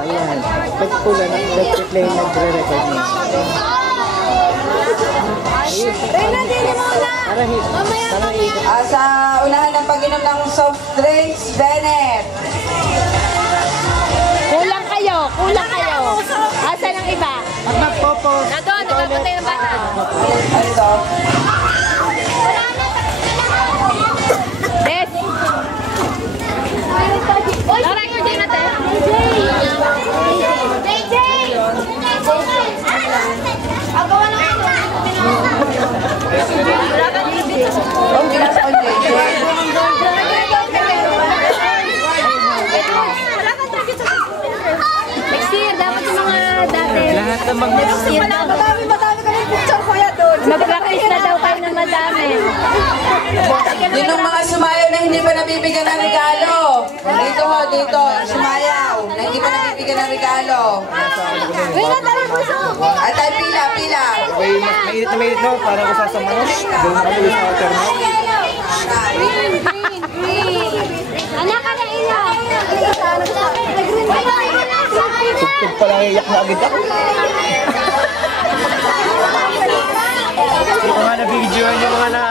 Ayan, pagpula na nag-play nagre-record niya. Reyna, dili mo na! Mamaya. Sa unahan ng pag-inom ng soft drinks, Bennett. Kulang kayo, kulang kayo. Asan ang iba? Magpopos. Doon, nagpapatay ng bata. Ano to? Des! Laura, yung din natin. JJ! Ako wala ka doon. Ang gilas ko, JJ. Next year, dapat yung mga dati. Lahat ng mga Next year, Madami kami picture ko yan doon. mag-practice na daw kayo ng madami. Yun yung mga sumayaw na hindi pa nabibigyan ng regalo. Dito ho, dito. Sumayaw na hindi pa nabibigyan ng regalo. Uy, natali mo sa At ay pila, pila. mainit na mainit no, parang kung sasamanos. Doon na kami sa water no. green, green, green. Anak ka na ina. Tugtog pa lang iyak na agad ako. Yung mga na-video yung mga na